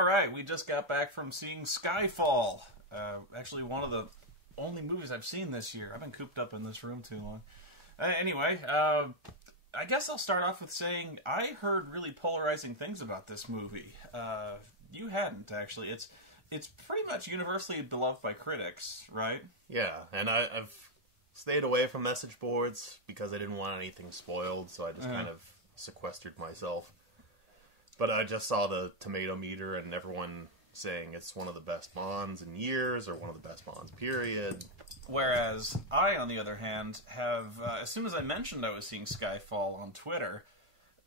All right, we just got back from seeing Skyfall. Actually, one of the only movies I've seen this year. I've been cooped up in this room too long. Anyway, I guess I'll start off with saying I heard really polarizing things about this movie. You hadn't, actually. It's pretty much universally beloved by critics, right? Yeah, and I've stayed away from message boards because I didn't want anything spoiled, so I just kind of sequestered myself. But I just saw the tomato meter and everyone saying it's one of the best Bonds in years, or one of the best Bonds, period. Whereas I, on the other hand, have, as soon as I mentioned I was seeing Skyfall on Twitter,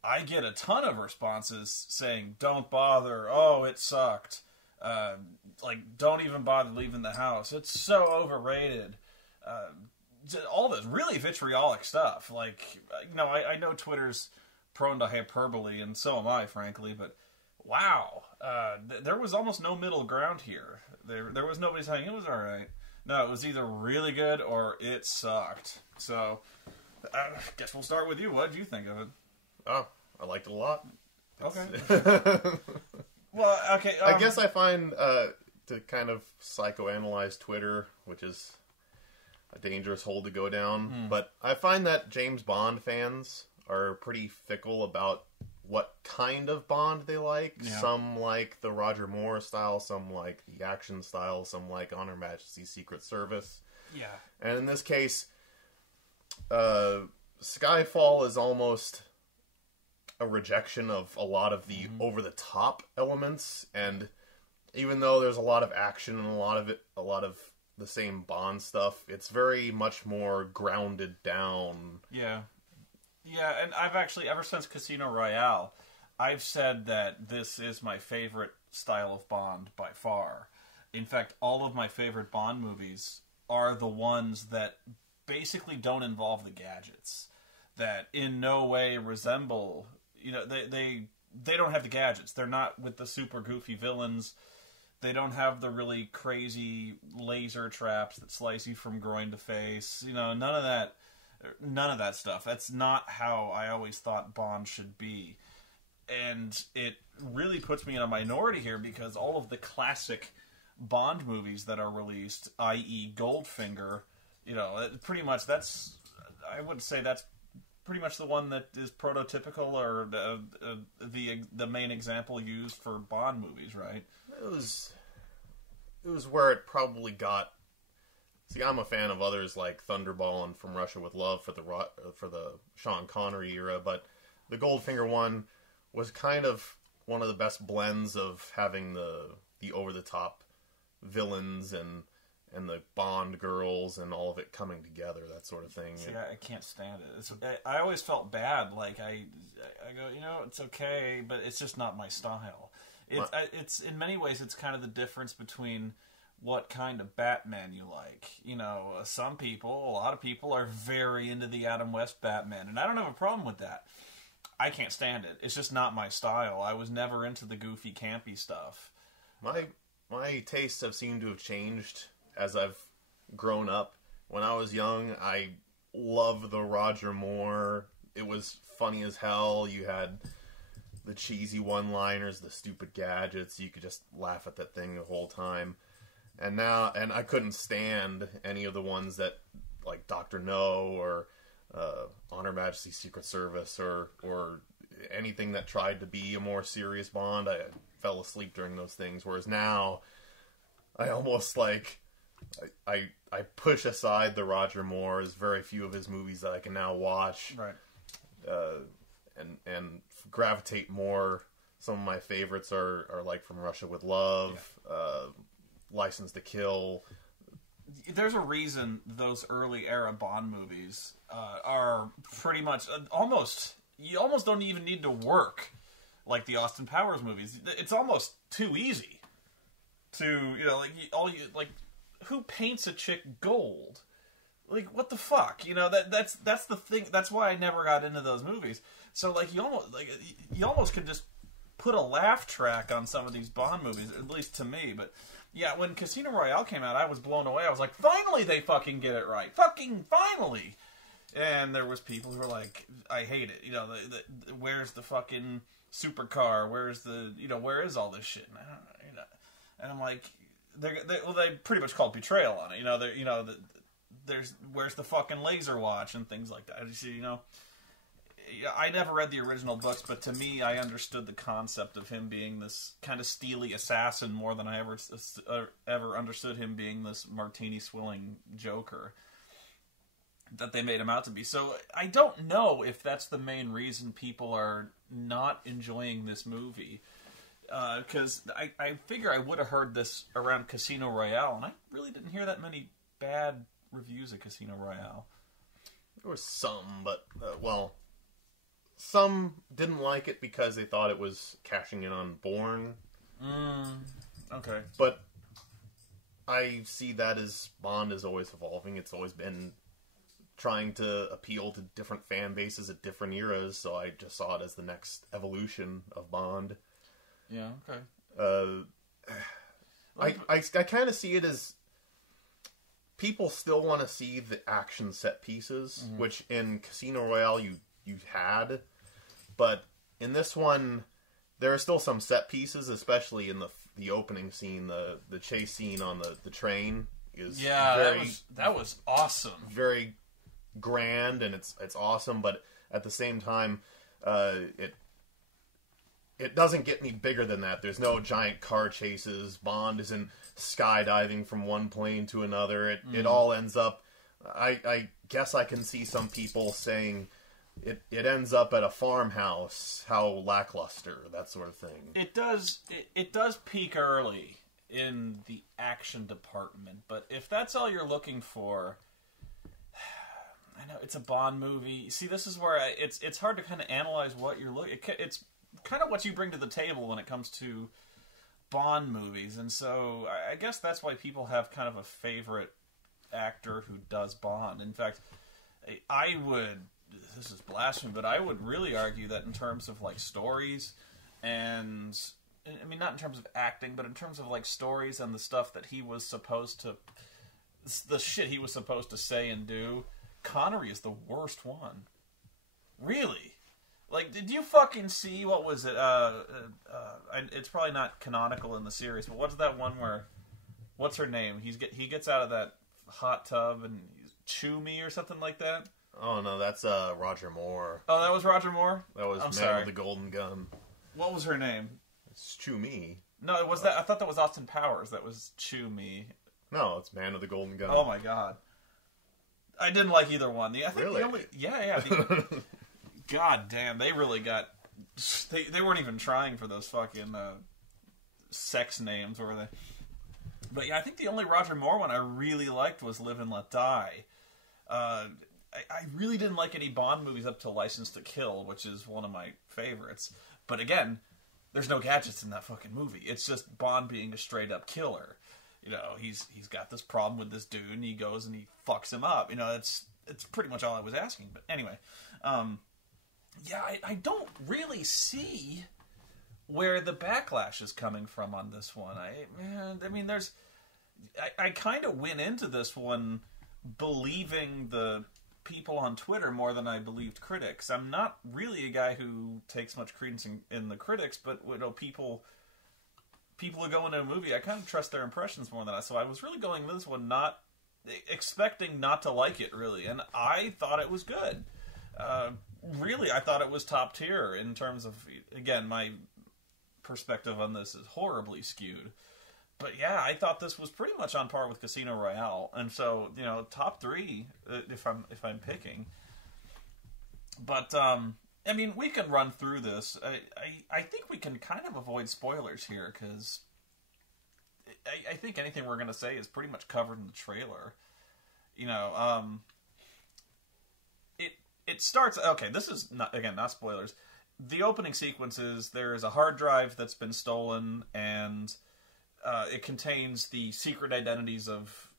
I get a ton of responses saying, don't bother, oh, it sucked. Don't even bother leaving the house. It's so overrated. All this really vitriolic stuff. I know Twitter's prone to hyperbole, and so am I, frankly, but wow. There was almost no middle ground here. There was nobody saying it was alright. No, it was either really good or it sucked. So, I guess we'll start with you. What did you think of it? Oh, I liked it a lot. Okay. Well, okay. I guess I find to kind of psychoanalyze Twitter, which is a dangerous hole to go down, but I find that James Bond fans are pretty fickle about what kind of Bond they like. Yeah. Some like the Roger Moore style, some like the action style, some like On Her Majesty's Secret Service. Yeah. And in this case, Skyfall is almost a rejection of a lot of the over-the-top elements, and even though there's a lot of action and a lot of the same Bond stuff, it's very much more grounded down. Yeah. Yeah, and I've actually, ever since Casino Royale, I've said that this is my favorite style of Bond by far. In fact, all of my favorite Bond movies are the ones that basically don't involve the gadgets, that in no way resemble, they don't have the gadgets. They're not with the super goofy villains. They don't have the really crazy laser traps that slice you from groin to face. None of that stuff. That's not how I always thought Bond should be. And it really puts me in a minority here because all of the classic Bond movies that are released, i.e. Goldfinger, pretty much I would say that's pretty much the one that is prototypical, or the main example used for Bond movies, right? It was where it probably got. See, I'm a fan of others like Thunderball and From Russia with Love for the Sean Connery era, but the Goldfinger one was kind of one of the best blends of having the over-the-top villains and the Bond girls and all of it coming together, that sort of thing. See, I can't stand it. I always felt bad. Like, I go, it's okay, but it's just not my style. It's in many ways, it's kind of the difference between what kind of Batman you like. Some people, a lot of people are very into the Adam West Batman, and I don't have a problem with that. I can't stand it. It's just not my style. I was never into the goofy, campy stuff. My tastes have seemed to have changed as I've grown up. When I was young, I loved the Roger Moore. It was funny as hell. You had the cheesy one-liners, the stupid gadgets. You could just laugh at that thing the whole time. And I couldn't stand any of the ones that, like Dr. No or On Her Majesty's Secret Service or anything that tried to be a more serious Bond. I fell asleep during those things. Whereas now, I almost I push aside the Roger Moore. There's very few of his movies that I can now watch. Right. And gravitate more. Some of my favorites are like From Russia with Love, License to Kill. There's a reason those early era Bond movies are pretty much you almost don't even need to work like the Austin Powers movies. It's almost too easy to who paints a chick gold? Like, what the fuck? That's the thing. That's why I never got into those movies. So you almost could just put a laugh track on some of these Bond movies, at least to me. But yeah, when Casino Royale came out, I was blown away. I was like, finally they fucking get it right. Fucking finally. And there was people who were like, I hate it. Where's the fucking supercar? Where's the, where is all this shit? And I don't know, and I'm like, they pretty much called betrayal on it. Where's the fucking laser watch and things like that. You see, I never read the original books, but to me, I understood the concept of him being this kind of steely assassin more than I ever understood him being this martini-swilling joker that they made him out to be. So I don't know if that's the main reason people are not enjoying this movie. Because I figure I would have heard this around Casino Royale, and I really didn't hear that many bad reviews of Casino Royale. There was some, but, some didn't like it because they thought it was cashing in on Bourne. Okay. But I see that as Bond is always evolving. It's always been trying to appeal to different fan bases at different eras, so I just saw it as the next evolution of Bond. Yeah, okay. I kind of see it as people still want to see the action set pieces, which in Casino Royale you had, but in this one there are still some set pieces, especially in the opening scene, the chase scene on the train is that was awesome, very grand, and it's awesome, but at the same time it doesn't get any bigger than that. There's no giant car chases. Bond isn't skydiving from one plane to another. It all ends up... I guess I can see some people saying it ends up at a farmhouse, how lackluster, that sort of thing. It does peak early in the action department, but if that's all you're looking for... I know, it's a Bond movie. See, this is where it's hard to kind of analyze what you're looking... It's kind of what you bring to the table when it comes to Bond movies, and so I guess that's why people have kind of a favorite actor who does Bond. In fact, I would, this is blasphemy, but I would really argue that in terms of like stories, and I mean not in terms of acting, but in terms of like stories and the stuff that he was supposed to, the shit he was supposed to say and do, Connery is the worst one. Really? Like, did you fucking see, what was it, it's probably not canonical in the series, but what's that one where, what's her name? He gets out of that hot tub and Chew Me or something like that? Oh, no, that's Roger Moore. Oh, that was Roger Moore? That was Man with the Golden Gun. What was her name? It's Chew Me. No, it was that. I thought that was Austin Powers. That was Chew Me. No, it's Man with the Golden Gun. Oh, my God. I didn't like either one. I think really? the only... Yeah. God damn, they really got... They weren't even trying for those fucking sex names, were they? But yeah, I think the only Roger Moore one I really liked was Live and Let Die. I really didn't like any Bond movies up to License to Kill, which is one of my favorites. But again, there's no gadgets in that fucking movie. It's just Bond being a straight-up killer. He's got this problem with this dude, and he goes and he fucks him up. It's pretty much all I was asking. But anyway... yeah, I don't really see where the backlash is coming from on this one. I mean, I kind of went into this one believing the people on Twitter more than I believed critics. I'm not really a guy who takes much credence in the critics, but people who go into a movie, I kind of trust their impressions more than so I was really going into this one not expecting not to like it, really, and I thought it was good. Really, I thought it was top tier in terms of, again, my perspective on this is horribly skewed. But yeah, I thought this was pretty much on par with Casino Royale, and so top three if I'm picking. But I mean, we can run through this. I think we can kind of avoid spoilers here because I think anything we're going to say is pretty much covered in the trailer. It starts... Okay, this is, not spoilers. The opening sequences, there is a hard drive that's been stolen, and it contains the secret identities of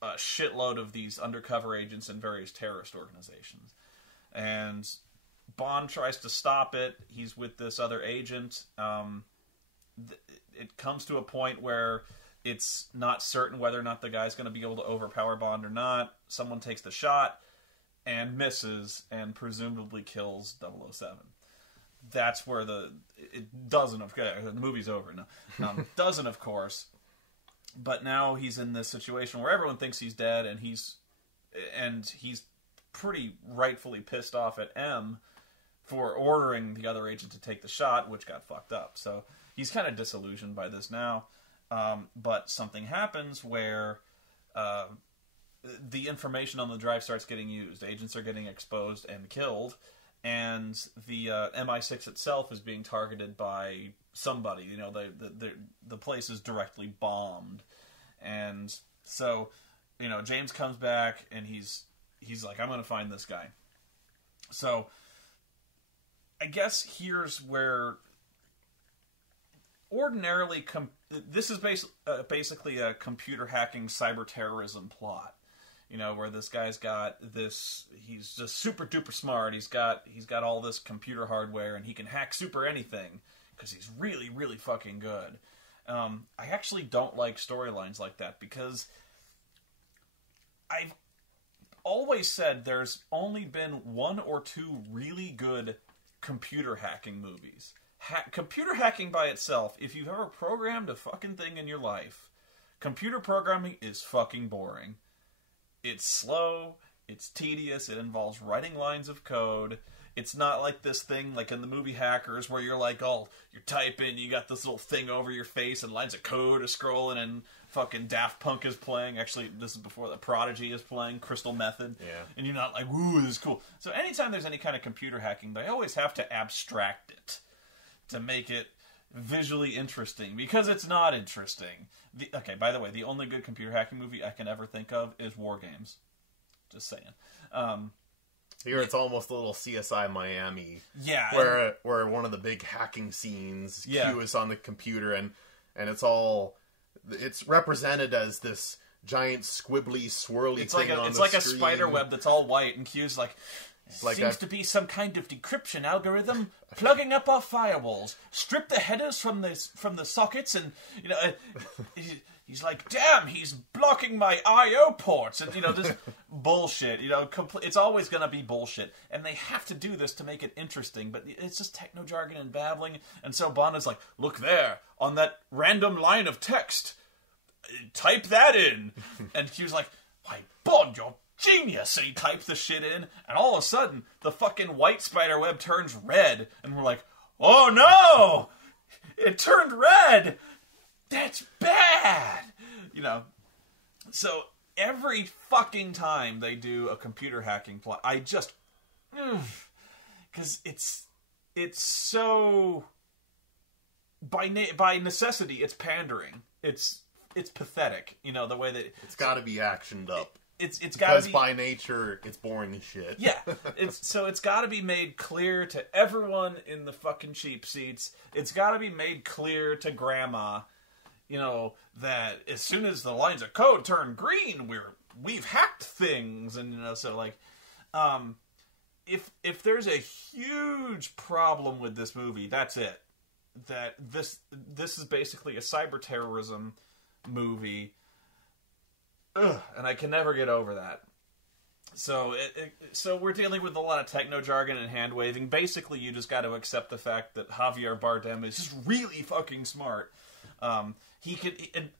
a shitload of these undercover agents in various terrorist organizations. And Bond tries to stop it. He's with this other agent. It comes to a point where it's not certain whether or not the guy's going to be able to overpower Bond or not. Someone takes the shot and misses and presumably kills 007. that's where it doesn't, the movie's over. No, doesn't, of course. But now he's in this situation where everyone thinks he's dead, and he's pretty rightfully pissed off at M for ordering the other agent to take the shot, which got fucked up. So he's kind of disillusioned by this now. But something happens where the information on the drive starts getting used. Agents are getting exposed and killed, and the MI6 itself is being targeted by somebody. You know, the place is directly bombed, and so, you know, James comes back and he's like, I'm going to find this guy. So I guess here's where ordinarily this is basically a computer hacking cyber terrorism plot. You know, where this guy's got this, he's just super duper smart. He's got all this computer hardware, and he can hack super anything because he's really, really fucking good. I actually don't like storylines like that, because I've always said there's only been 1 or 2 really good computer hacking movies. Computer hacking by itself, if you've ever programmed a fucking thing in your life, computer programming is fucking boring. It's slow, it's tedious, it involves writing lines of code. It's not like this thing, like in the movie Hackers, where you're like, oh, you're typing, you got this little thing over your face, and lines of code are scrolling, and fucking Daft Punk is playing. Actually, this is before the Prodigy is playing, Crystal Method. Yeah. And you're not like, ooh, this is cool. So anytime there's any kind of computer hacking, they always have to abstract it to make it visually interesting, because it's not interesting. Okay, by the way, the only good computer hacking movie I can ever think of is War Games. Just saying. Here it's almost a little CSI Miami. Yeah. Where one of the big hacking scenes, Q is on the computer, and it's represented as this giant squibbly, swirly thing on the screen. It's like a spider web that's all white, and Q's like, seems to be some kind of decryption algorithm plugging up our firewalls. Strip the headers from the sockets, and you know, he's like, damn, he's blocking my I/O ports, and you know, this bullshit. You know, it's always gonna be bullshit, and they have to do this to make it interesting. But it's just techno jargon and babbling, and so Bond is like, look there on that random line of text, type that in, and Q's like, why, Bond, you're genius! And he types the shit in, and all of a sudden, the fucking white spider web turns red, and we're like, oh no! It turned red! That's bad! You know, so every fucking time they do a computer hacking plot, I just, because it's so, by necessity, it's pandering. It's pathetic, you know, the way that it's got to be actioned up. It's got to be, because by nature it's boring as shit. Yeah, it's got to be made clear to everyone in the fucking cheap seats. It's got to be made clear to Grandma, you know, that as soon as the lines of code turn green, we've hacked things, and you know, so like, if there's a huge problem with this movie, that's it. That this is basically a cyber terrorism movie. Ugh, and I can never get over that. So so we're dealing with a lot of techno jargon and hand waving. Basically, you just got to accept the fact that Javier Bardem is just really fucking smart. He can,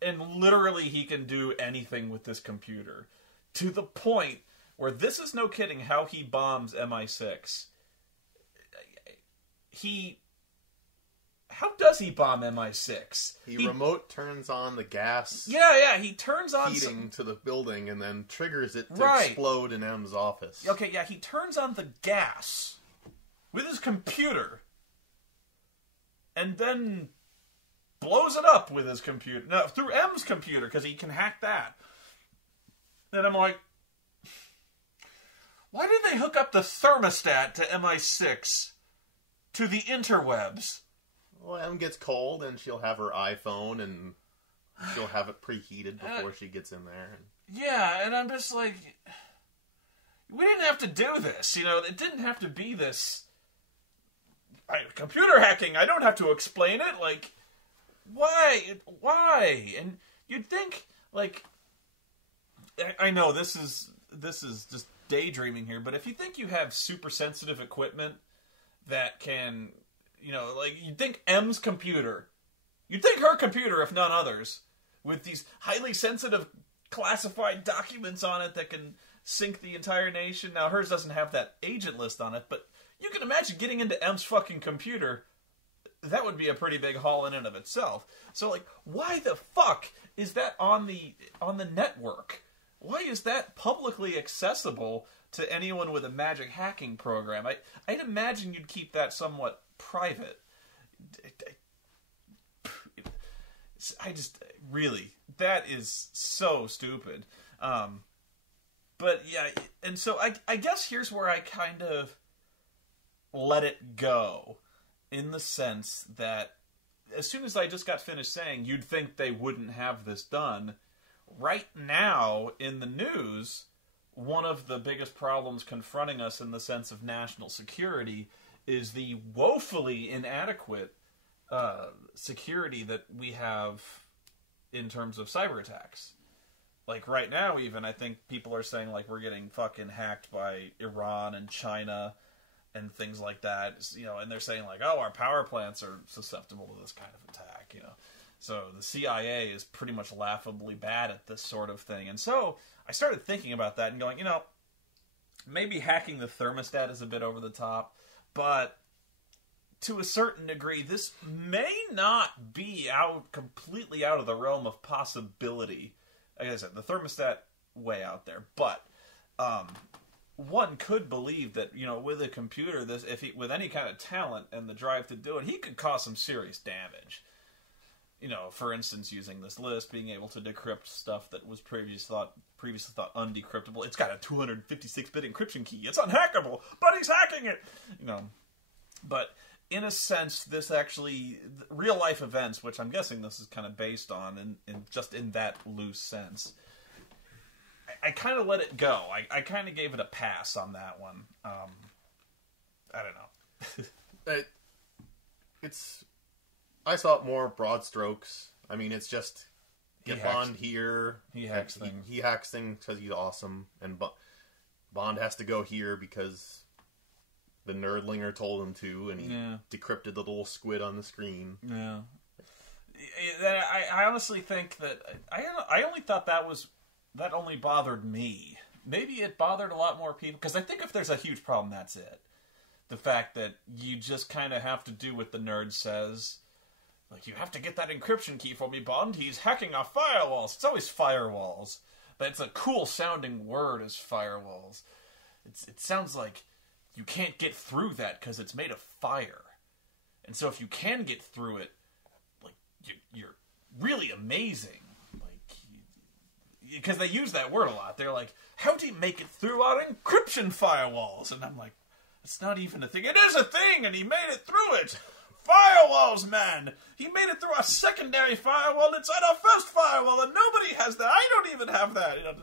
and literally he can do anything with this computer, to the point where this is no kidding how he bombs MI6. How does he bomb MI6? He remote turns on the gas. Yeah, he turns on heating to the building and then triggers it to explode in M's office. Okay, yeah, he turns on the gas with his computer and then blows it up with his computer. No, through M's computer, because he can hack that. And I'm like, why did they hook up the thermostat to MI6 to the interwebs? Well, M gets cold, and she'll have her iPhone, and she'll have it preheated before she gets in there. Yeah, and I'm just like, we didn't have to do this. You know, it didn't have to be this. Computer hacking, I don't have to explain it. Like, why? And you'd think, like, I know this is just daydreaming here, but if you think you have super sensitive equipment that can You know, like, you'd think M's computer. You'd think her computer, if none others, with these highly sensitive classified documents on it that can sink the entire nation. Now, hers doesn't have that agent list on it, but you can imagine getting into M's fucking computer. That would be a pretty big haul in and of itself. So, like, why the fuck is that on the network? Why is that publicly accessible to anyone with a magic hacking program? I'd imagine you'd keep that somewhat private. I just, really, that is so stupid. But yeah, and so I guess here's where I kind of let it go, in the sense that as soon as I just got finished saying you'd think they wouldn't have this done, right now in the news, one of the biggest problems confronting us in the sense of national security is the woefully inadequate security that we have in terms of cyber attacks. Like, right now, even, I think people are saying, like, we're getting fucking hacked by Iran and China and things like that, you know, and they're saying, like, oh, our power plants are susceptible to this kind of attack, you know. So the CIA is pretty much laughably bad at this sort of thing. And so I started thinking about that and going, you know, maybe hacking the thermostat is a bit over the top, but to a certain degree, this may not be completely out of the realm of possibility. Like I said, the thermostat, way out there. But one could believe that, you know, with a computer, with any kind of talent and the drive to do it, he could cause some serious damage. You know, for instance, using this list, being able to decrypt stuff that was previously thought undecryptable. It's got a 256-bit encryption key. It's unhackable, but he's hacking it. You know, but in a sense, this actually, real-life events, which I'm guessing this is kind of based on, just in that loose sense, I kind of let it go. I kind of gave it a pass on that one. I don't know. I saw it more broad strokes. I mean, it's just get Bond here. He hacks things. He hacks things because he's awesome, and Bond has to go here because the nerdlinger told him to, and he decrypted the little squid on the screen. Yeah. I honestly think that I only thought that only bothered me. Maybe it bothered a lot more people, because I think if there's a huge problem, that's it. The fact that you just kind of have to do what the nerd says. Like, you have to get that encryption key for me, Bond. He's hacking our firewalls. It's always firewalls. That's a cool-sounding word, as firewalls. It sounds like you can't get through that because it's made of fire. And so if you can get through it, like, you're really amazing. Like, because they use that word a lot. They're like, how'd he make it through our encryption firewalls? And I'm like, it's not even a thing. It is a thing, and he made it through it. Firewalls, man! He made it through our secondary firewall inside our first firewall, and nobody has that. I don't even have that. You know,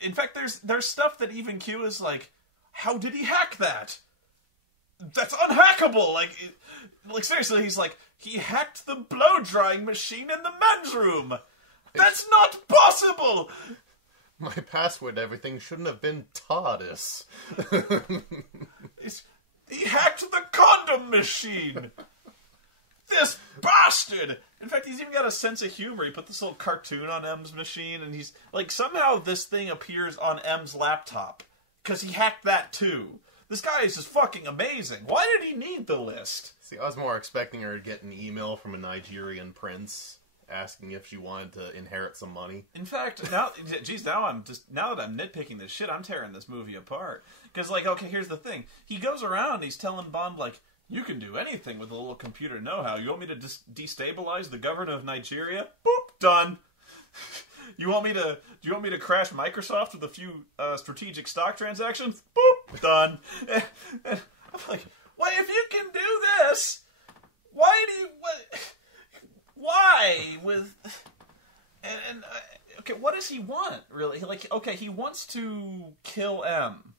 in fact, there's stuff that even Q is like, how did he hack that? That's unhackable. Like seriously, he's like, he hacked the blow drying machine in the men's room. That's not possible. My password, everything shouldn't have been TARDIS. He hacked the condom machine! This bastard! In fact, he's even got a sense of humor. He put this little cartoon on M's machine, and he's like, somehow this thing appears on M's laptop. Because he hacked that too. This guy is just fucking amazing. Why did he need the list? See, I was more expecting her to get an email from a Nigerian prince asking if she wanted to inherit some money. In fact, now that I'm nitpicking this shit, I'm tearing this movie apart. Because, like, okay, here's the thing. He goes around, he's telling Bond, like, you can do anything with a little computer know-how. You want me to destabilize the government of Nigeria? Boop, done. Do you want me to crash Microsoft with a few strategic stock transactions? Boop, done. And I'm like, well, if you can do this, why do you... Why? Okay, what does he want, really? Like, okay, he wants to kill M.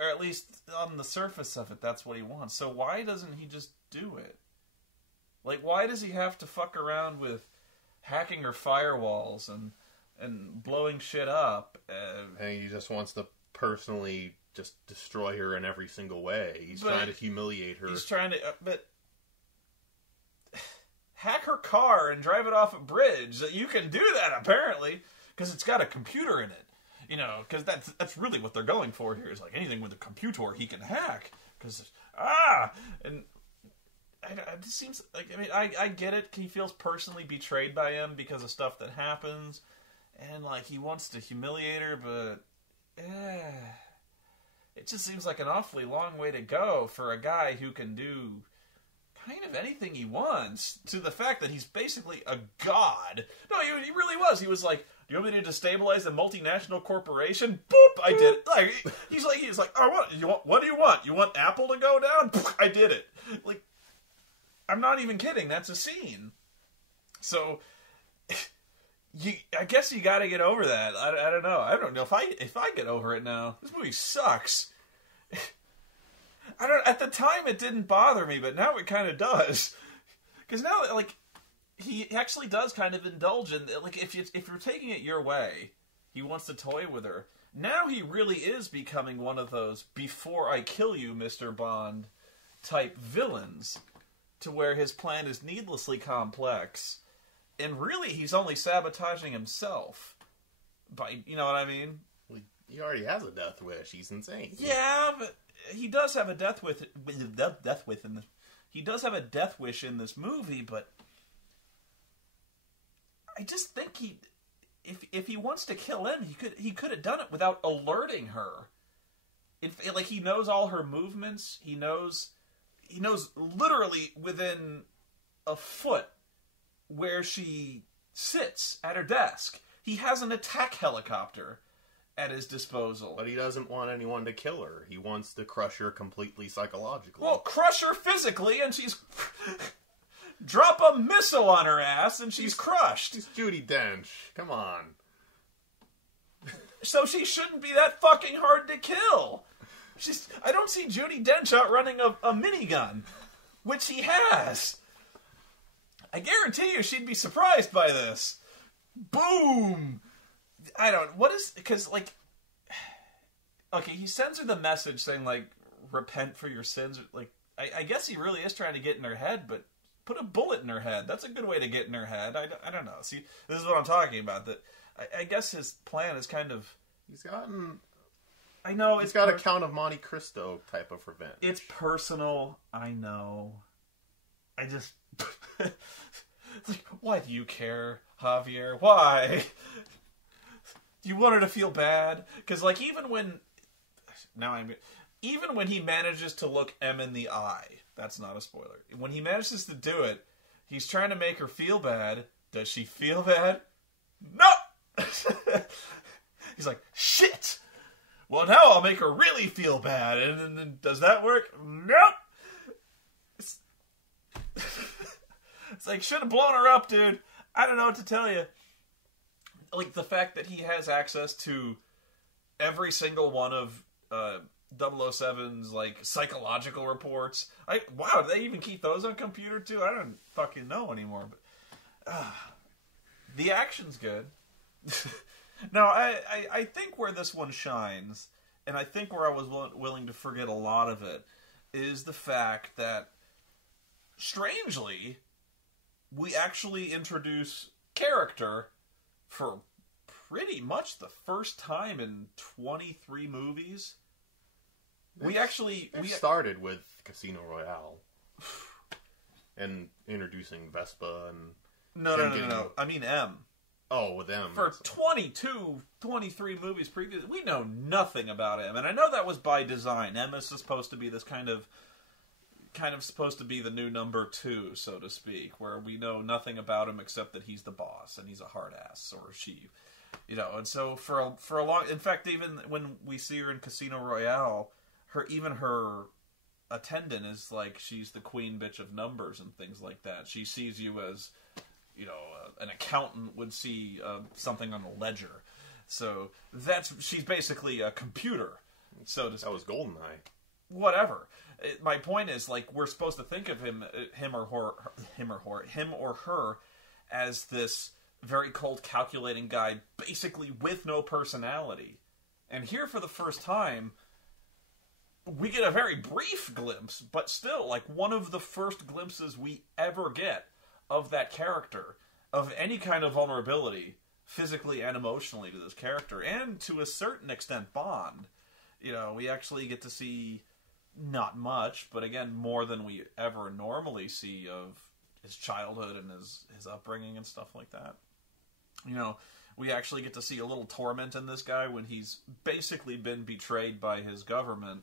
Or at least on the surface of it, that's what he wants. So why doesn't he just do it? Like, why does he have to fuck around with hacking her firewalls and blowing shit up? And he just wants to personally just destroy her in every single way. He's trying to humiliate her. He's trying to, but hack her car and drive it off a bridge. You can do that apparently because it's got a computer in it. You know, because that's really what they're going for here. Is like anything with a computer he can hack. Because and it just seems like, I mean, I get it. He feels personally betrayed by him because of stuff that happens, and like he wants to humiliate her, but it just seems like an awfully long way to go for a guy who can do kind of anything he wants, to the fact that he's basically a god. No, he really was. He was like, "Do you want me to destabilize a multinational corporation?" Boop! I did it. Like he's like, what do you want? You want Apple to go down? Boop, I did it. Like, I'm not even kidding. That's a scene. So, I guess you got to get over that. I don't know. I don't know if I get over it now. This movie sucks. At the time it didn't bother me, but now it kind of does. Because now, like, he actually does kind of indulge in, like, if you're taking it your way, he wants to toy with her. Now he really is becoming one of those before I kill you, Mr. Bond type villains, to where his plan is needlessly complex, and really he's only sabotaging himself by, you know what I mean? Well, he already has a death wish. He's insane. Yeah, but he does have a death wish in this. He does have a death wish in this movie, but I just think if he wants to kill him, he could have done it without alerting her. Like, he knows all her movements. He knows literally within a foot where she sits at her desk. He has an attack helicopter at his disposal. But he doesn't want anyone to kill her. He wants to crush her completely psychologically. Well, crush her physically, and she's... drop a missile on her ass, and she's crushed. She's Judi Dench. Come on. So she shouldn't be that fucking hard to kill. I don't see Judi Dench outrunning a minigun, which he has. I guarantee you she'd be surprised by this. Boom! Because, like, okay, he sends her the message saying, like, repent for your sins. Like, I guess he really is trying to get in her head, but put a bullet in her head. That's a good way to get in her head. I don't know. See, this is what I'm talking about. That I guess his plan is kind of... He's gotten... I know, he's got a Count of Monte Cristo type of revenge. It's personal, I know. I just... like, why do you care, Javier? Why? Do you want her to feel bad? Because, like, even when he manages to look M in the eye, that's not a spoiler. When he manages to do it, he's trying to make her feel bad. Does she feel bad? No! He's like, shit! Well, now I'll make her really feel bad. And then does that work? Nope! It's like, should have blown her up, dude. I don't know what to tell you. Like, the fact that he has access to every single one of 007's, like, psychological reports. Wow, do they even keep those on computer, too? I don't fucking know anymore. But the action's good. No, I think where this one shines, and I think where I was willing to forget a lot of it, is the fact that, strangely, we actually introduce character for pretty much the first time in 23 movies. We started with Casino Royale and introducing Vespa and... No. I mean M. Oh, with M. For 23 movies previous, we know nothing about M. And I know that was by design. M is supposed to be this kind of supposed to be the new number 2, so to speak, where we know nothing about him except that he's the boss and he's a hard ass, or she, you know. And so for a long, in fact, even when we see her in Casino Royale, her attendant is like, she's the queen bitch of numbers and things like that. She sees you as, you know, an accountant would see something on a ledger. So she's basically a computer. So that was GoldenEye. Whatever. My point is, like, we're supposed to think of him or her as this very cold, calculating guy, basically with no personality. And here, for the first time, we get a very brief glimpse, but still, like, one of the first glimpses we ever get of that character, of any kind of vulnerability, physically and emotionally, to this character, and to a certain extent Bond. You know, we actually get to see, not much, but again, more than we ever normally see of his childhood and his upbringing and stuff like that. You know, we actually get to see a little torment in this guy when he's basically been betrayed by his government.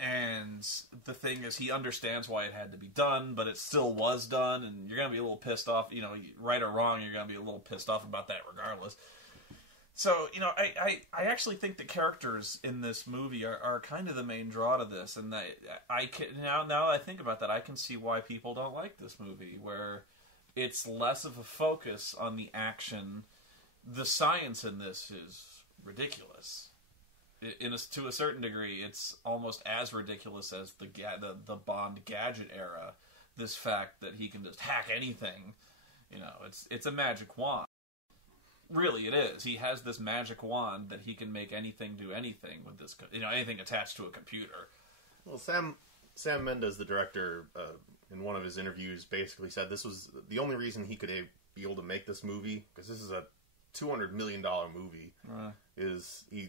And the thing is, he understands why it had to be done, but it still was done, and you're going to be a little pissed off. You know, right or wrong, you're going to be a little pissed off about that regardless. So, you know, I actually think the characters in this movie are kind of the main draw to this, and I can now that I think about that, I can see why people don't like this movie, where it's less of a focus on the action. The science in this is ridiculous. To a certain degree, it's almost as ridiculous as the Bond gadget era. This fact that he can just hack anything, you know, it's a magic wand. Really, it is. He has this magic wand that he can make anything do anything with this, you know, anything attached to a computer. Well, Sam Mendes, the director, in one of his interviews, basically said this was the only reason he could be able to make this movie, because this is a $200 million movie. Is he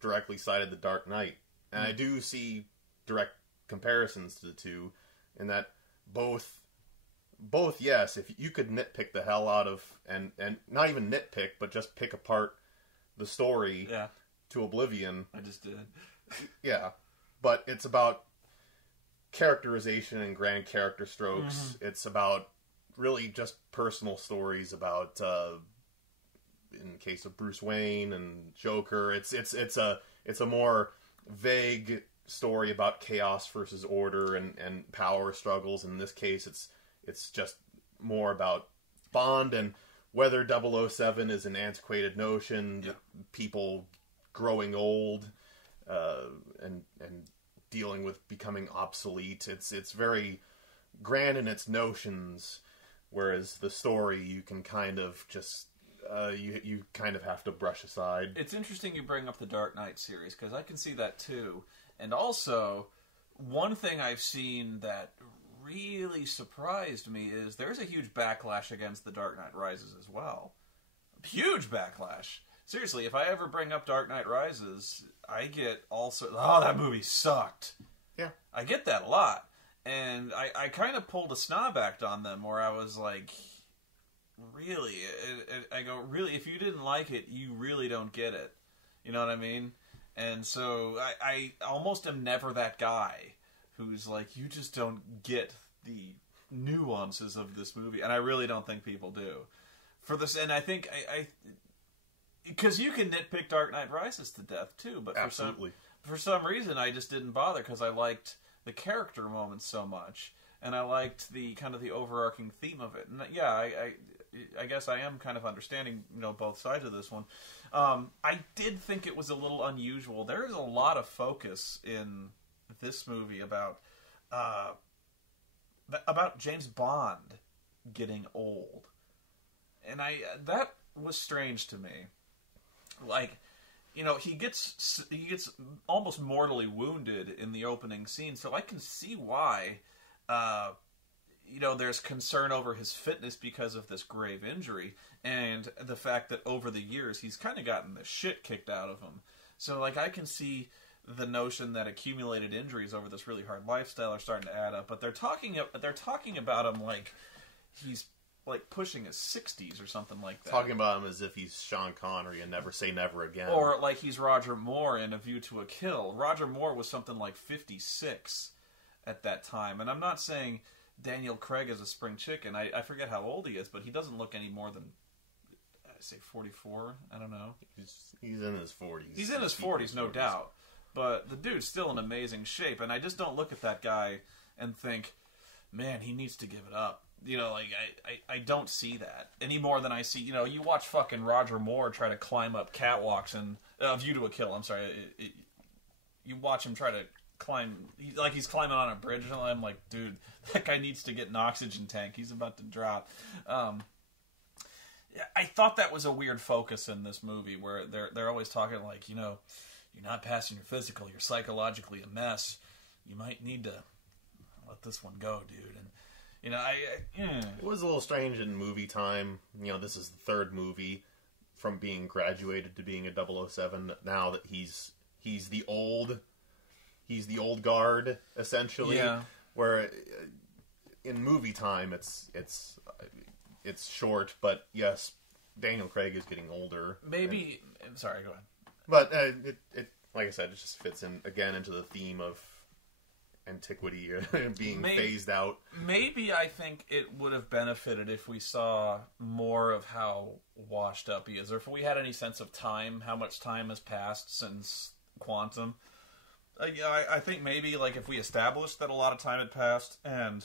directly cited The Dark Knight, and I do see direct comparisons to the two, in that both yes, if you could nitpick the hell out of, and not even nitpick, but just pick apart the story to oblivion. I just did. Yeah, but it's about characterization and grand character strokes. It's about really just personal stories about, in the case of Bruce Wayne and Joker, it's a more vague story about chaos versus order and power struggles. In this case, it's just more about Bond, and whether 007 is an antiquated notion, people growing old, and dealing with becoming obsolete. It's very grand in its notions, whereas the story you can kind of just you kind of have to brush aside. It's interesting you bring up the Dark Knight series, because I can see that too. And also, one thing I've seen that really surprised me is there's a huge backlash against The Dark Knight Rises as well. Huge backlash. Seriously, if I ever bring up Dark Knight Rises, I get also, oh, that movie sucked. Yeah. I get that a lot. And I kind of pulled a snob act on them, where I was like, really? I go, really? If you didn't like it, you really don't get it. You know what I mean? And so I almost am never that guy who's like, you just don't get the nuances of this movie. And I really don't think people do. For this, and I think because you can nitpick Dark Knight Rises to death too, but for some reason I just didn't bother, because I liked the character moments so much, and I liked the kind of the overarching theme of it. And yeah, I guess I am kind of understanding, you know, both sides of this one. I did think it was a little unusual. There is a lot of focus in this movie about James Bond getting old, and that was strange to me. Like, you know, he gets almost mortally wounded in the opening scene, so I can see why. You know, there's concern over his fitness because of this grave injury, and the fact that over the years he's kind of gotten the shit kicked out of him. So, like, I can see the notion that accumulated injuries over this really hard lifestyle are starting to add up. But they're talking about him like he's like pushing his 60s or something like that. Talking about him as if he's Sean Connery and Never Say Never Again. Or like he's Roger Moore in A View to a Kill. Roger Moore was something like 56 at that time. And I'm not saying Daniel Craig is a spring chicken. I forget how old he is, but he doesn't look any more than, I'd say 44. I don't know. He's in his 40s. He's in his 40s, no doubt. But the dude's still in amazing shape, and I just don't look at that guy and think, man, he needs to give it up. You know, like, I don't see that any more than I see, you know, you watch fucking Roger Moore try to climb up catwalks and View to a Kill, I'm sorry. You watch him try to climb, like he's climbing on a bridge, and I'm like, dude, that guy needs to get an oxygen tank. He's about to drop. I thought that was a weird focus in this movie, where they're always talking like, you know, you're not passing your physical, you're psychologically a mess. You might need to let this one go, dude. And you know, it was a little strange in movie time. You know, this is the third movie from being graduated to being a 007. Now that he's the old guard essentially. Yeah. Where in movie time it's short, but yes, Daniel Craig is getting older. Maybe. Sorry, go ahead. But it like I said, it just fits in again into the theme of antiquity being phased out. Maybe I think it would have benefited if we saw more of how washed up he is, or if we had any sense of time, how much time has passed since Quantum. I think maybe like if we established that a lot of time had passed and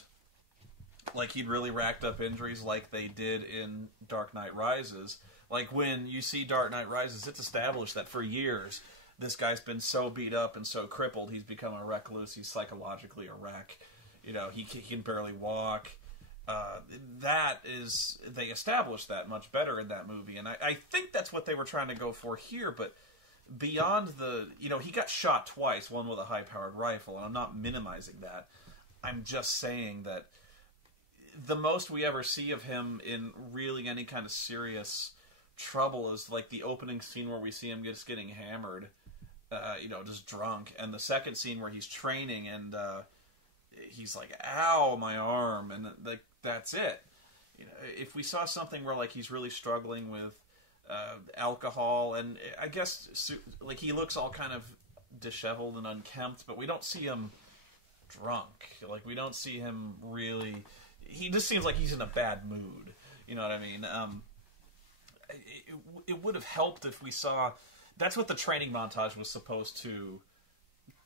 like he'd really racked up injuries like they did in Dark Knight Rises. Like when you see Dark Knight Rises, it's established that for years this guy's been so beat up and so crippled, he's become a recluse. He's psychologically a wreck. You know, he can barely walk. They established that much better in that movie. And I think that's what they were trying to go for here. But beyond he got shot twice, one with a high-powered rifle. And I'm not minimizing that. I'm just saying that the most we ever see of him in really any kind of serious trouble is like the opening scene where we see him just getting hammered. Just drunk, and the second scene where he's training and he's like, "Ow, my arm," and like that's it. You know, if we saw something where like he's really struggling with alcohol, and I guess like he looks all kind of disheveled and unkempt, but we don't see him drunk. Like we don't see him really. He just seems like he's in a bad mood. You know what I mean? It would have helped if we saw. That's what the training montage was supposed to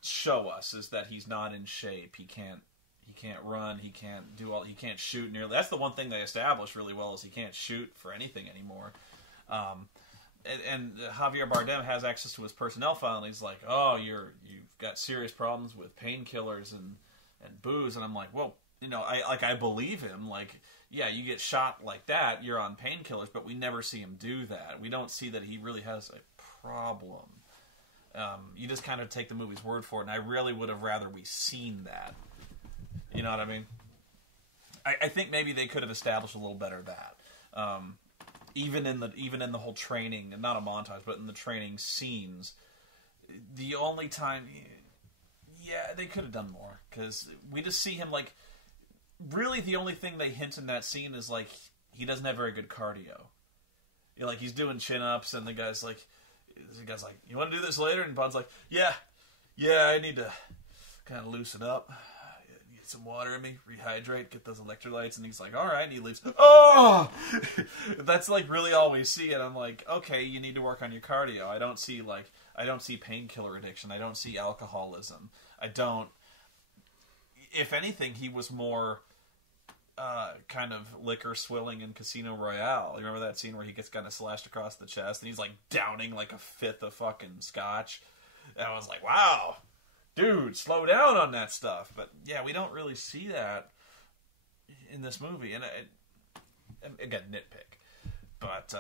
show us, is that he's not in shape. He can't run. He can't shoot nearly. That's the one thing they established really well, is he can't shoot for anything anymore. And Javier Bardem has access to his personnel file, and he's like, "Oh, you've got serious problems with painkillers and booze." And I'm like, "Well, I believe him. Like, yeah, you get shot like that, you're on painkillers, but we never see him do that. We don't see that he really has a problem. You just kind of take the movie's word for it, and I really would have rather we seen that. You know what I mean? I think maybe they could have established a little better that. Even in the whole training, and not a montage, but in the training scenes, the only time, yeah, they could have done more, because we just see him like. Really, the only thing they hint in that scene is like he doesn't have very good cardio. Like he's doing chin-ups, and the guy's like, "You want to do this later?" And Bond's like, "Yeah, I need to kind of loosen up, get some water in me, rehydrate, get those electrolytes." And he's like, "All right," and he leaves. Oh, that's like really all we see, and I'm like, okay, you need to work on your cardio. I don't see painkiller addiction. I don't see alcoholism. If anything, he was more. Kind of liquor swilling in Casino Royale. You remember that scene where he gets kind of slashed across the chest and he's like downing like a fifth of fucking scotch? And I was like, wow, dude, slow down on that stuff. But yeah, we don't really see that in this movie. And again, nitpick. But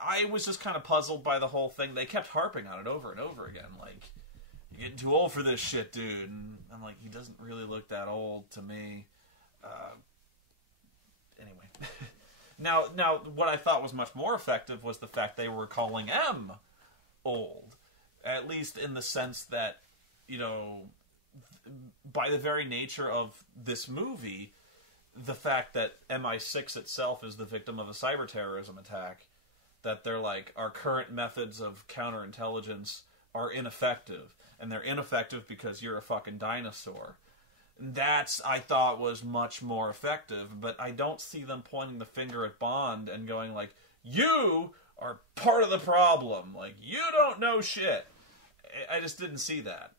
I was just kind of puzzled by the whole thing. They kept harping on it over and over again. Like, you're getting too old for this shit, dude. And I'm like, he doesn't really look that old to me. Anyway, now, what I thought was much more effective was the fact they were calling M old, at least in the sense that, by the very nature of this movie, the fact that MI6 itself is the victim of a cyber terrorism attack, that they're like, our current methods of counterintelligence are ineffective, and they're ineffective because you're a fucking dinosaur. That's, I thought, was much more effective, but I don't see them pointing the finger at Bond and going like, you are part of the problem, like, you don't know shit. I just didn't see that.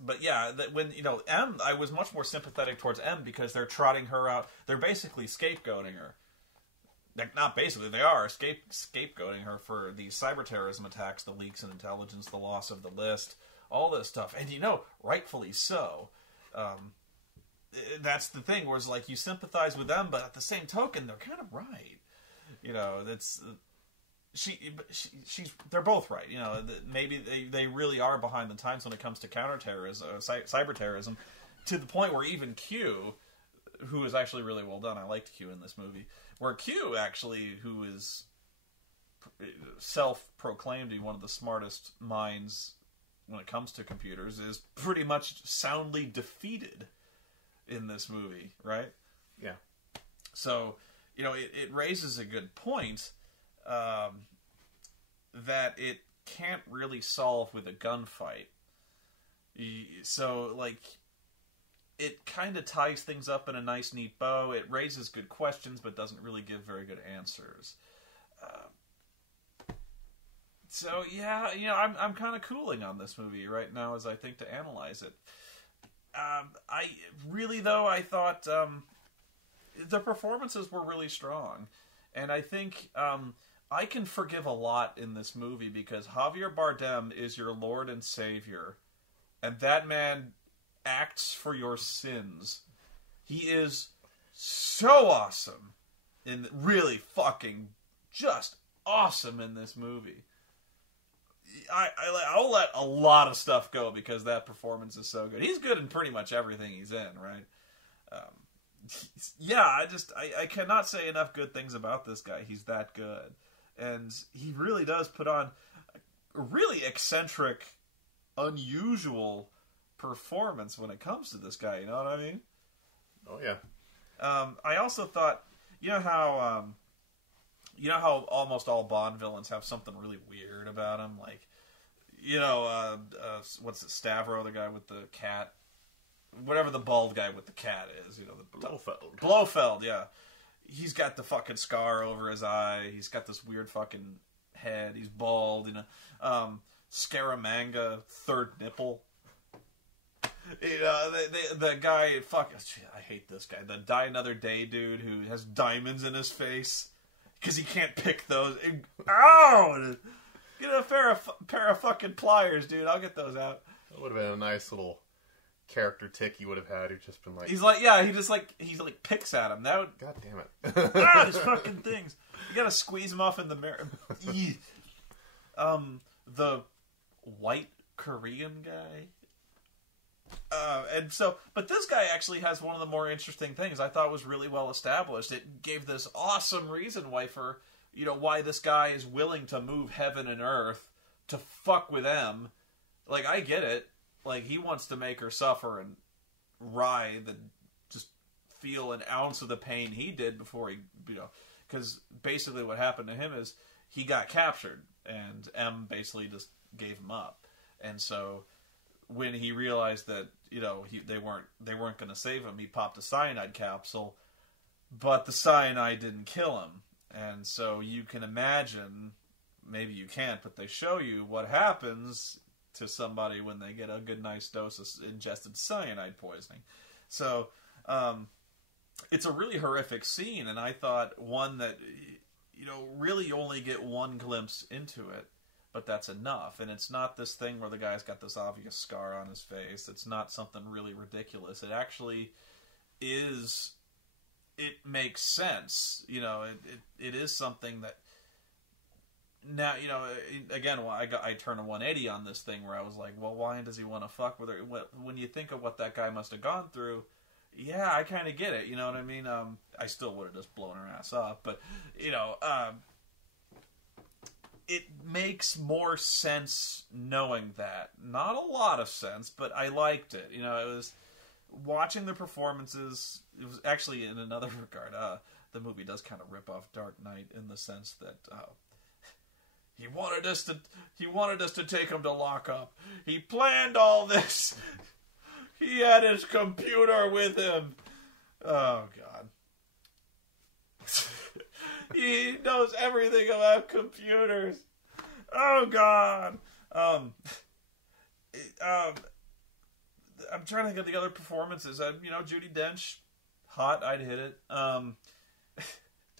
But yeah, when, M, I was much more sympathetic towards M because they're trotting her out, they're basically scapegoating her. Not basically, they are scapegoating her for these cyber terrorism attacks, the leaks in intelligence, the loss of the list, all this stuff, and rightfully so. That's the thing, where it's like you sympathize with them, but at the same token, they're kind of right. they're both right. You know, maybe they really are behind the times when it comes to counterterrorism, cyber terrorism, to the point where even Q, who is actually really well done, I liked Q in this movie, where Q actually, who is self-proclaimed to be one of the smartest minds when it comes to computers, is pretty much soundly defeated in this movie, right? Yeah. So, you know, it raises a good point that it can't really solve with a gunfight. So, like, it kind of ties things up in a nice, neat bow. It raises good questions, but doesn't really give very good answers. So, yeah, you know, I'm kind of cooling on this movie right now as I think to analyze it. I thought the performances were really strong. And I think I can forgive a lot in this movie because Javier Bardem is your Lord and Savior. And that man acts for your sins. He is so awesome. And really fucking just awesome in this movie. I'll let a lot of stuff go because that performance is so good. He's good in pretty much everything he's in, right? I cannot say enough good things about this guy. He's that good. And he really does put on a really eccentric, unusual performance when it comes to this guy, you know what I mean? Oh, yeah. I also thought, you know how almost all Bond villains have something really weird about them? Like, you know, what's it, Stavro, the guy with the cat? Whatever the bald guy with the cat is, you know. Blofeld, yeah. He's got the fucking scar over his eye. He's got this weird fucking head. He's bald, you know. Scaramanga, third nipple. You know, the guy, I hate this guy. The Die Another Day dude who has diamonds in his face. Because he can't pick those. Ow! Get a pair of fucking pliers, dude. I'll get those out. That would have been a nice little character tick he would have had. Who'd just been like... He's like, yeah, he picks at him. That would... God damn it. These fucking things. You gotta squeeze them off in the mirror. The white Korean guy. But this guy actually has one of the more interesting things I thought was really well established. It gave this awesome reason why this guy is willing to move heaven and earth to fuck with them. Like, I get it. Like, he wants to make her suffer and writhe and just feel an ounce of the pain he did before he, you know, because basically what happened to him is he got captured and M basically just gave him up. And so when he realized that, you know, they weren't going to save him, he popped a cyanide capsule, but the cyanide didn't kill him. And so you can imagine, maybe you can't, but they show you what happens to somebody when they get a good nice dose of ingested cyanide poisoning. So it's a really horrific scene, and I thought one that, you know, really you only get one glimpse into it. But that's enough, and it's not this thing where the guy's got this obvious scar on his face. It's not something really ridiculous. It actually is. It makes sense, you know. It is something that now, you know. Again, I turn a 180 on this thing where I was like, well, why does he want to fuck with her? When you think of what that guy must have gone through, yeah, I kind of get it. You know what I mean? I still would have just blown her ass up, but you know. It makes more sense knowing that. Not a lot of sense, but I liked it. You know, it was watching the performances. It was actually, in another regard, the movie does kind of rip off Dark Knight in the sense that he wanted us to take him to lock up. He planned all this. He had his computer with him. Oh God. He knows everything about computers. Oh God. I'm trying to think of the other performances. You know, Judi Dench, hot. I'd hit it.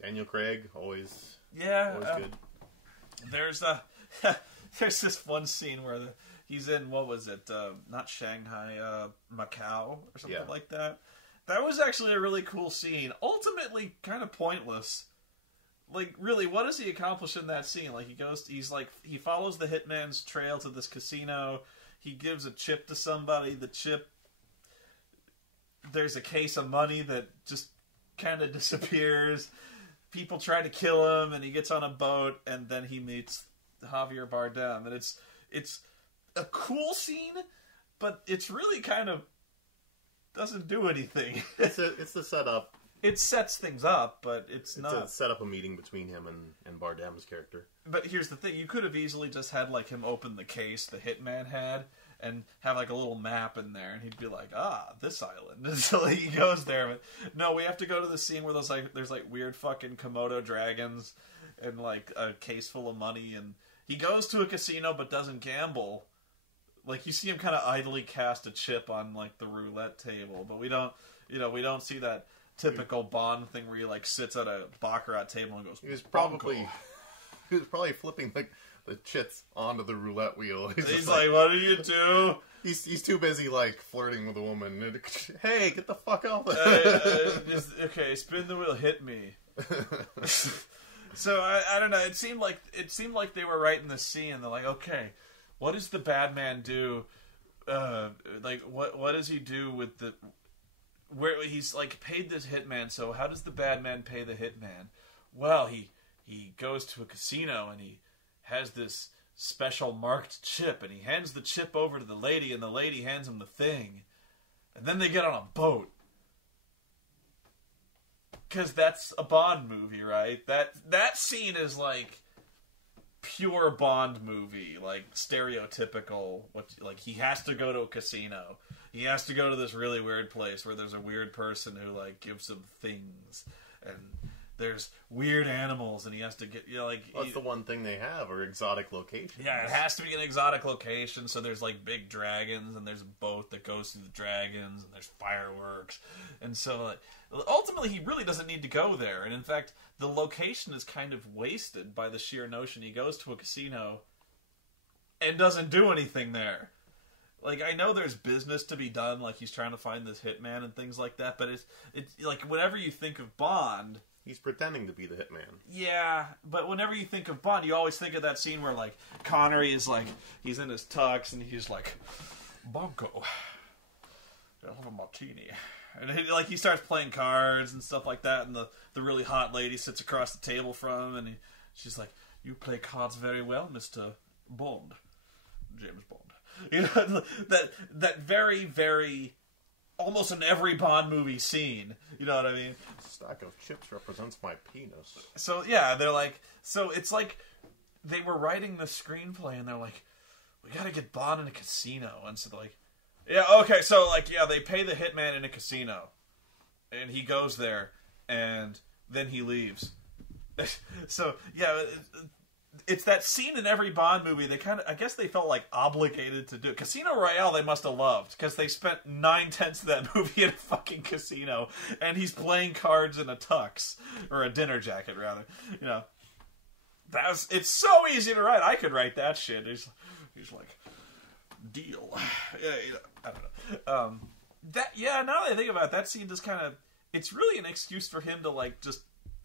Daniel Craig, always good. There's this one scene where he's in, what was it? Not Shanghai, Macau or something like that. That was actually a really cool scene. Ultimately, kind of pointless. like, really, what does he accomplish in that scene? Like, he follows the hitman's trail to this casino. He gives a chip to somebody. The chip, there's a case of money that just kind of disappears. People try to kill him, and he gets on a boat, and then he meets Javier Bardem. And it's a cool scene, but it's really kind of doesn't do anything. It's the setup. It sets things up, but it's not... to set up a meeting between him and Bardem's character. But here's the thing. You could have easily just had, like, him open the case the hitman had and have, like, a little map in there, and he'd be like, this island. And so like, he goes there. But no, we have to go to the scene where there's, like, weird fucking Komodo dragons and, like, a case full of money, and he goes to a casino but doesn't gamble. Like, you see him kind of idly cast a chip on, like, the roulette table, but we don't see that typical Bond thing where he, like, sits at a baccarat table and goes, He was probably flipping, like, the chips onto the roulette wheel. He's like, what do you do? He's too busy, like, flirting with a woman. Hey, get the fuck off. Okay, spin the wheel, hit me. So, I don't know, it seemed like they were writing this scene, and they're like, okay, what does the bad man do? Like, what does he do with the... Where he's, like, paid this hitman, so how does the bad man pay the hitman? Well, he goes to a casino, and he has this special marked chip, and he hands the chip over to the lady, and the lady hands him the thing. And then they get on a boat. Because that's a Bond movie, right? That scene is, like, pure Bond movie, like, stereotypical. Like, he has to go to a casino. He has to go to this really weird place where there's a weird person who, like, gives him things. And there's weird animals, and he has to get, like... Well, that's the one thing they have, are exotic locations. Yeah, it has to be an exotic location, so there's, like, big dragons, and there's a boat that goes through the dragons, and there's fireworks. And so, like, ultimately, he really doesn't need to go there. And, in fact, the location is kind of wasted by the sheer notion he goes to a casino and doesn't do anything there. Like, I know there's business to be done, like he's trying to find this hitman and things like that, but it's like, whenever you think of Bond... He's pretending to be the hitman. Yeah, but whenever you think of Bond, you always think of that scene where, like, Connery is, like, he's in his tux, and he's like, Bongo, I'll have a martini. And he starts playing cards and stuff like that, and the really hot lady sits across the table from him, and she's like, you play cards very well, Mr. Bond. James Bond. You know, that very, very, almost in every Bond movie scene. You know what I mean? A stack of chips represents my penis. So, yeah, they're like, so it's like they were writing the screenplay, and they're like, we gotta get Bond in a casino. And so they're like, yeah, okay, so, like, yeah, they pay the hitman in a casino. And he goes there, and then he leaves. So, yeah, it's that scene in every Bond movie. They kind of, I guess they felt like obligated to do it. Casino Royale they must have loved, because they spent 9/10 of that movie in a fucking casino, and he's playing cards in a tux, or a dinner jacket rather. You know, it's so easy to write. I could write that shit. He's like, deal. Yeah, you know, I don't know. Now that I think about it, that scene just kind of, it's really an excuse for him to, like, just,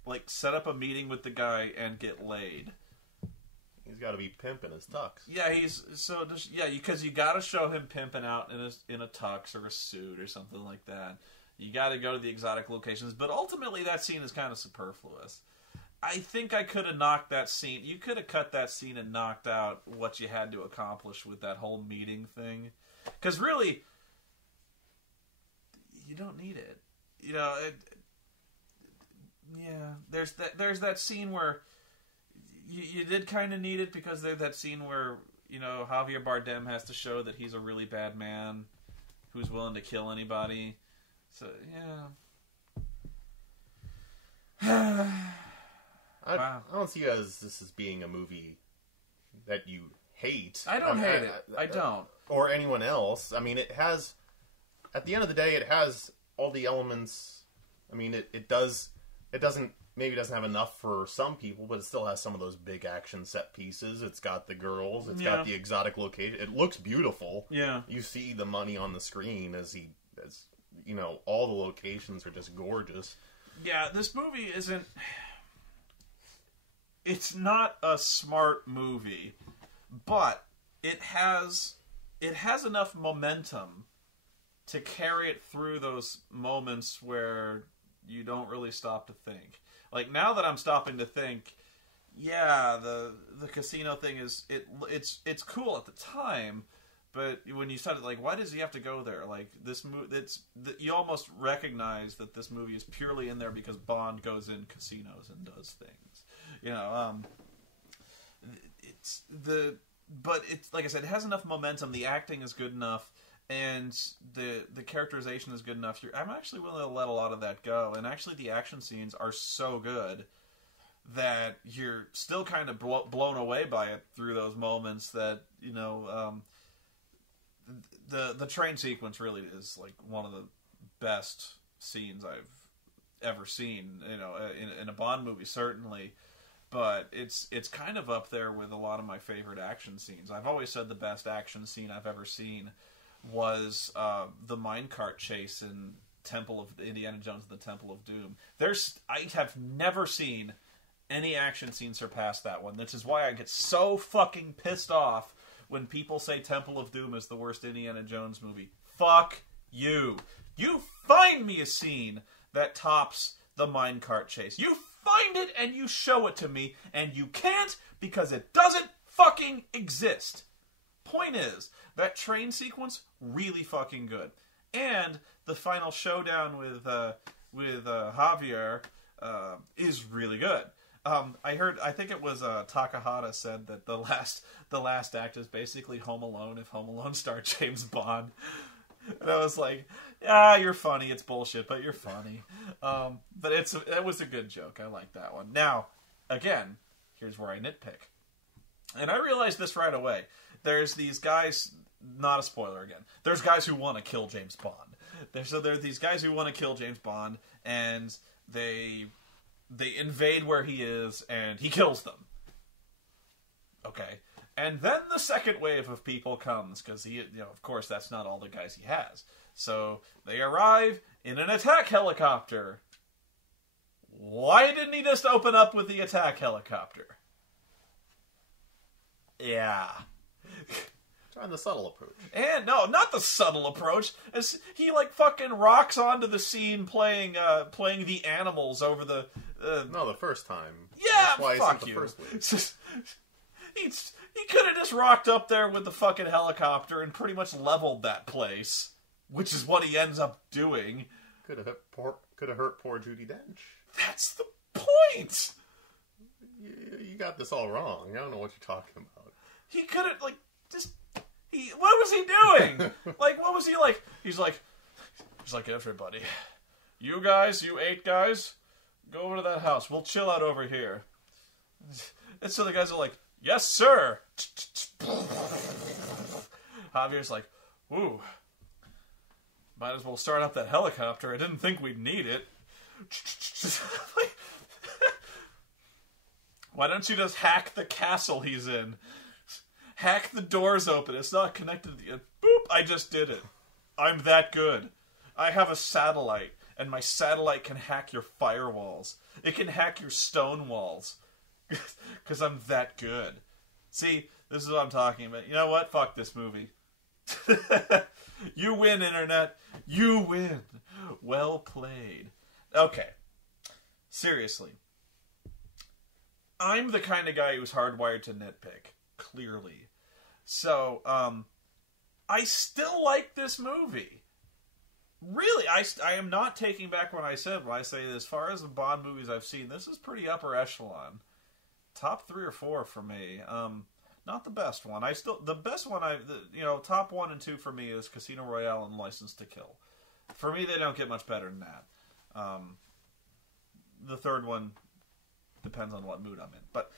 like, set up a meeting with the guy and get laid. He's got to be pimping his tux. Yeah, because you got to show him pimping out in a tux or a suit or something like that. You got to go to the exotic locations, but ultimately that scene is kind of superfluous. I think I could have knocked that scene. You could have cut that scene and knocked out what you had to accomplish with that whole meeting thing, because really, you don't need it. You know, there's that scene where. You did kind of need it, because there's that scene where, you know, Javier Bardem has to show that he's a really bad man who's willing to kill anybody. So, yeah. I don't see this as being a movie that you hate. I don't hate it. I don't. Or anyone else. I mean, it has... At the end of the day, it has all the elements. I mean, it doesn't... Maybe doesn't have enough for some people, but it still has some of those big action set pieces. It's got the girls. It's got the exotic location. It looks beautiful. Yeah. You see the money on the screen as you know, all the locations are just gorgeous. Yeah, this movie isn't... it's not a smart movie, but it has enough momentum to carry it through those moments where you don't really stop to think. Like, now that I'm stopping to think, yeah, the casino thing it's cool at the time, but when you started, like, why does he have to go there? Like, this you almost recognize that this movie is purely in there because Bond goes in casinos and does things. You know, but it's like I said, it has enough momentum. The acting is good enough, and the characterization is good enough. I'm actually willing to let a lot of that go. And actually, the action scenes are so good that you're still kind of blown away by it through those moments. That, you know, the train sequence really is like one of the best scenes I've ever seen. You know, in a Bond movie, certainly. But it's kind of up there with a lot of my favorite action scenes. I've always said the best action scene I've ever seen was the minecart chase in Indiana Jones and the Temple of Doom. I have never seen any action scene surpass that one. Which is why I get so fucking pissed off when people say Temple of Doom is the worst Indiana Jones movie. Fuck you. You find me a scene that tops the minecart chase. You find it and you show it to me, and you can't because it doesn't fucking exist. Point is, that train sequence, really fucking good. And the final showdown with Javier is really good. I think it was Takahata said that the last act is basically Home Alone if Home Alone starred James Bond. And I was like, you're funny. It's bullshit, but you're funny. But it was a good joke. I like that one. Now, again, here's where I nitpick. And I realized this right away. There's these guys, not a spoiler again, there's guys who want to kill James Bond. There are these guys who want to kill James Bond, and they invade where he is, and he kills them. Okay. And then the second wave of people comes, because of course, that's not all the guys he has. So they arrive in an attack helicopter. Why didn't he just open up with the attack helicopter? Yeah. Trying the subtle approach. And no, not the subtle approach. As he like fucking rocks onto the scene playing the animals over the. No, the first time. Yeah, that's why fuck you. He could have just rocked up there with the fucking helicopter and pretty much leveled that place, which is what he ends up doing. Could have hurt poor Judi Dench. That's the point. You got this all wrong. I don't know what you're talking about. He could have what was he doing? Like, what was he like? He's like everybody. You 8 guys, go over to that house. We'll chill out over here. And so the guys are like, yes, sir. Javier's like, ooh, might as well start up that helicopter. I didn't think we'd need it. Why don't you just hack the castle he's in? Hack the doors open. It's not connected to the... Boop! I just did it. I'm that good. I have a satellite, and my satellite can hack your firewalls. It can hack your stone walls. Because I'm that good. See, this is what I'm talking about. You know what? Fuck this movie. You win, Internet. You win. Well played. Okay. Seriously. I'm the kind of guy who's hardwired to nitpick. Clearly. So, I still like this movie. Really, I am not taking back what I said when I say, as far as the Bond movies I've seen, this is pretty upper echelon. Top 3 or 4 for me. Not the best one. The best one top 1 and 2 for me is Casino Royale and License to Kill. For me, they don't get much better than that. The third one depends on what mood I'm in. But,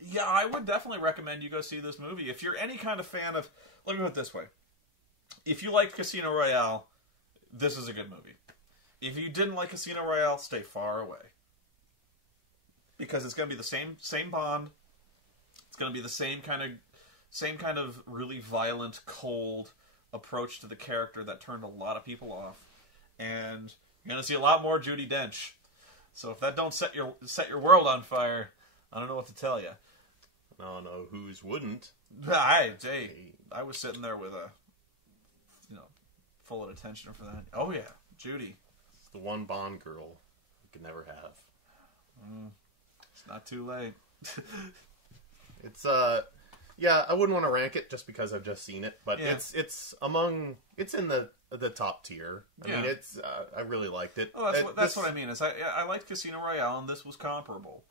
yeah, I would definitely recommend you go see this movie. If you're any kind of fan of... Let me put it this way. If you liked Casino Royale, this is a good movie. If you didn't like Casino Royale, stay far away. Because it's going to be the same Bond. It's going to be the same kind of really violent, cold approach to the character that turned a lot of people off. And you're going to see a lot more Judi Dench. So if that don't set your world on fire, I don't know what to tell you. I don't know whose wouldn't. I was sitting there with a, full of attention for that. Oh yeah, Judy. It's the one Bond girl you could never have. It's not too late. It's yeah, I wouldn't want to rank it just because I've just seen it, but it's in the top tier. I mean, it's I really liked it. Oh, that's what I mean. Is I liked Casino Royale, and this was comparable.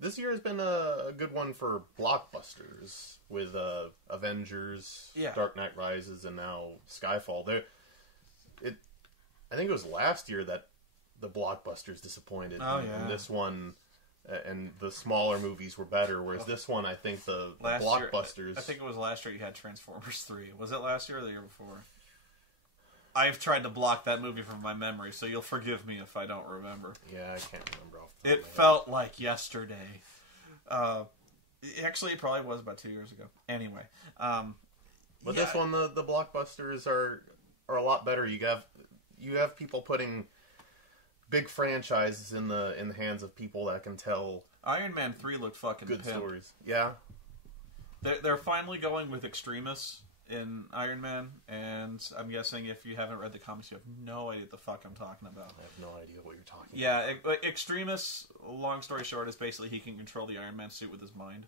This year has been a good one for blockbusters with Avengers, Dark Knight Rises, and now Skyfall. I think it was last year that the blockbusters disappointed. Oh, yeah. And this one, and the smaller movies were better, whereas this one, I think the blockbusters... Year, I think it was last year you had Transformers 3. Was it last year or the year before? I've tried to block that movie from my memory, so you'll forgive me if I don't remember. Yeah, I can't remember off the top of my It felt like yesterday. Actually, it probably was about 2 years ago. Anyway. But this one, the blockbusters are a lot better. You have people putting big franchises in the hands of people that can tell Iron Man 3 looked fucking good pimp. stories. Yeah. They're finally going with extremists in Iron Man, and I'm guessing if you haven't read the comics, you have no idea what the fuck I'm talking about. I have no idea what you're talking Yeah, about. extremists, long story short, is basically he can control the Iron Man suit with his mind.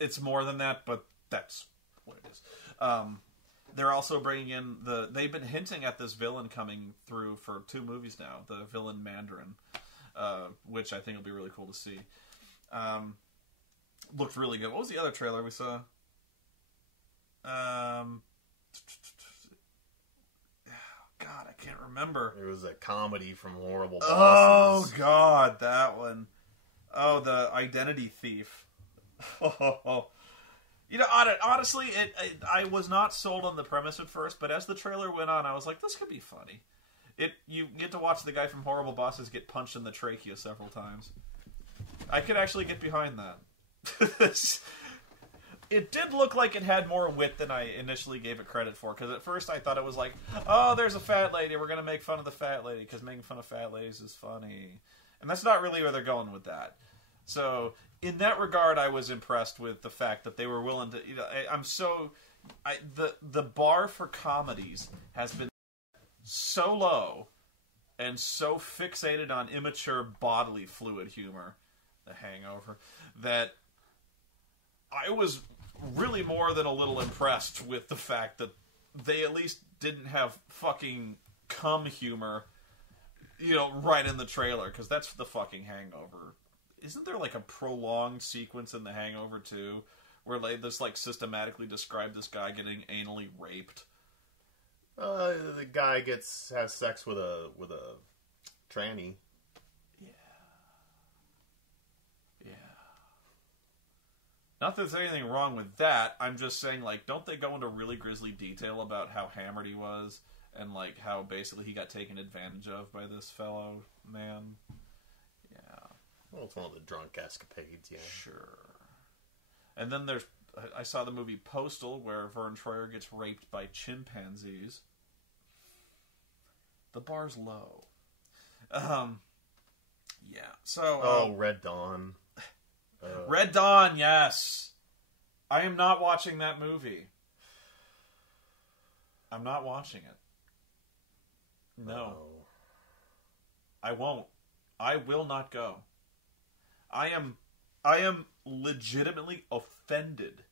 It's more than that, but that's what it is. They're also bringing in they've been hinting at this villain coming through for 2 movies now, the villain Mandarin, which I think will be really cool to see. Looked really good. What was the other trailer we saw? God, I can't remember. It was a comedy from Horrible Oh, Bosses. God, that one. Oh, the Identity Thief. Honestly, I was not sold on the premise at first, but as the trailer went on, I was like, this could be funny. You get to watch the guy from Horrible Bosses get punched in the trachea several times. I could actually get behind that. It did look like it had more wit than I initially gave it credit for, because at first I thought it was like, oh, there's a fat lady, we're going to make fun of the fat lady, because making fun of fat ladies is funny. And that's not really where they're going with that. So, in that regard, I was impressed with the fact that they were willing to, the bar for comedies has been so low and so fixated on immature bodily fluid humor, The Hangover, that I was really more than a little impressed with the fact that they at least didn't have fucking cum humor, right in the trailer, because that's the fucking Hangover. Isn't there like a prolonged sequence in The Hangover 2 where they just systematically describe this guy getting anally raped? The guy has sex with a tranny. Yeah. Not that there's anything wrong with that. I'm just saying, don't they go into really grisly detail about how hammered he was and how basically he got taken advantage of by this fellow man? Yeah. Well, it's one of the drunk escapades, yeah. Sure. And then I saw the movie Postal, where Vern Troyer gets raped by chimpanzees. The bar's low. Yeah. So. Red Dawn. Red Dawn, yes. I am not watching that movie. I'm not watching it. No. I won't. I will not go. I am legitimately offended.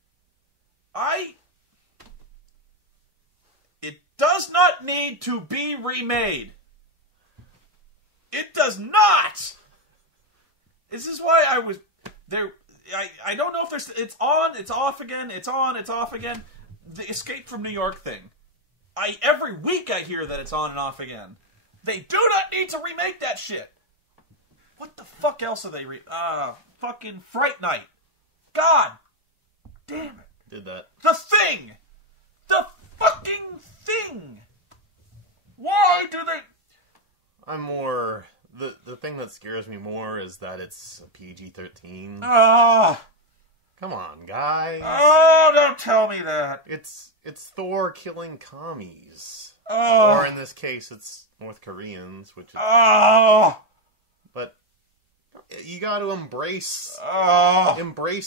It does not need to be remade. It does not! This is why I was there. I don't know if there's. It's on, it's off again, it's on, it's off again. The Escape from New York thing. Every week I hear that it's on and off again. They do not need to remake that shit. What the fuck else are they fucking Fright Night. God damn it. Did that. The Thing! The fucking Thing! Why do they... I'm more... The thing that scares me more is that it's a PG-13. Come on, guys. Oh, don't tell me that. It's Thor killing commies. Oh. Or in this case, it's North Koreans, which is... Oh! But you got to embrace